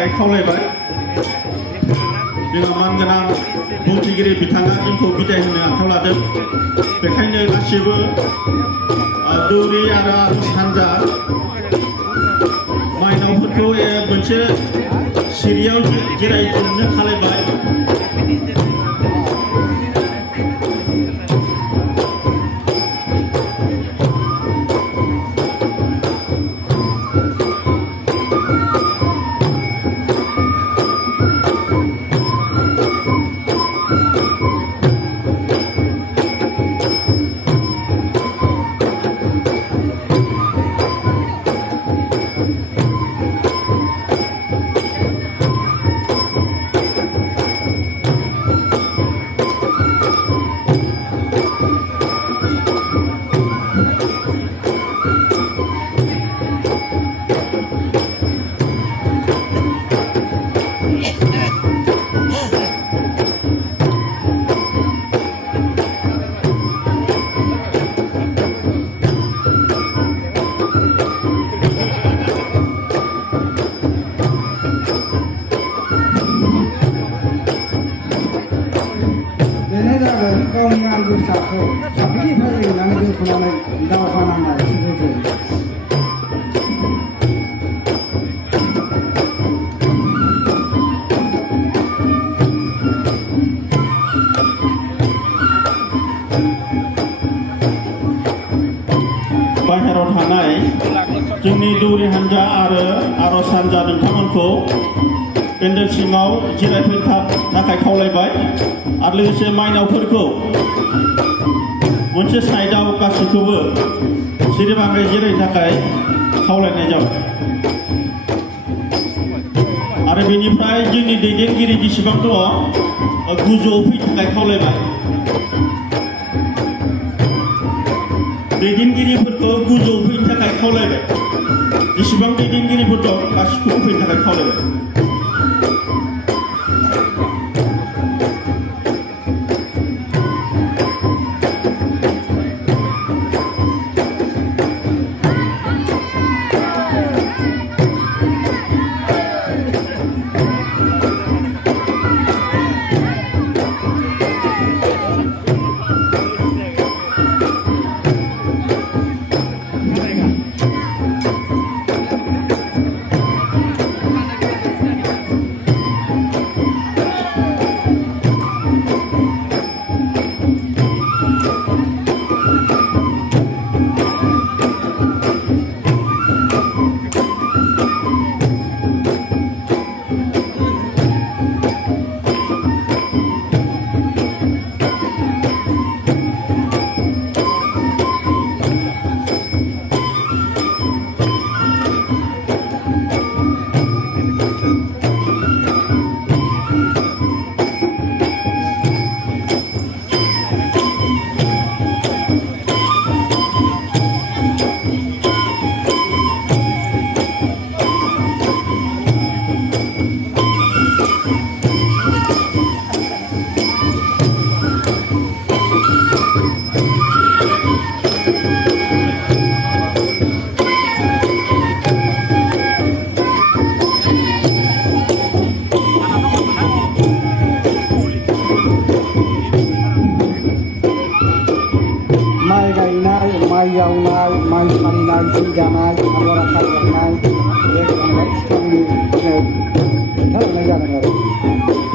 थाखाय खावलायबाय जोंहा मानगोनां बुंथिगिरि बिथाङा जोंखौ बिदाय होनो आखायाव लादों बेखायनो गासिबो दौरि आरो हानजा माइनावफोरखौ मोनसे सिरियाव जिरायनो खालायबाय गावनि आंगो फिसाखौ साब्रैनिफ्राय एरनानै दोनथ'नानै दावहा नांनाय सुबुंफोर बाहेराव थानाय जोंनि दौरि हानजा आरो आर'ज हानजा नोंथांमोनखौ पेन्डेल सिङाव जिरायफैनो थाखाय खावलायबाय आरो लोगोसे माइनावफोरखौ मोनसे साइडआव गासैखौबो सिरिबाङै जिरायनो थाखाय खावलायनाय जाबाय आरो बेनिफ्राय जोंनि दैदेनगिरि जेसेबां दङ गोजौआव फैनो थाखाय खावलायबाय दैदेनगिरिफोरखौ गोजौआव फैनो थाखाय खावलायबाय जेसेबां दैदेनगिरिफोर दं गासैखौबो फैनो थाखाय खावलायबाय माइ जावनाय माइ फालिनाय जि दानाय आगर आखाइ एरनाय बे सिख्लानि खोन्थाहरनाय जादों आरो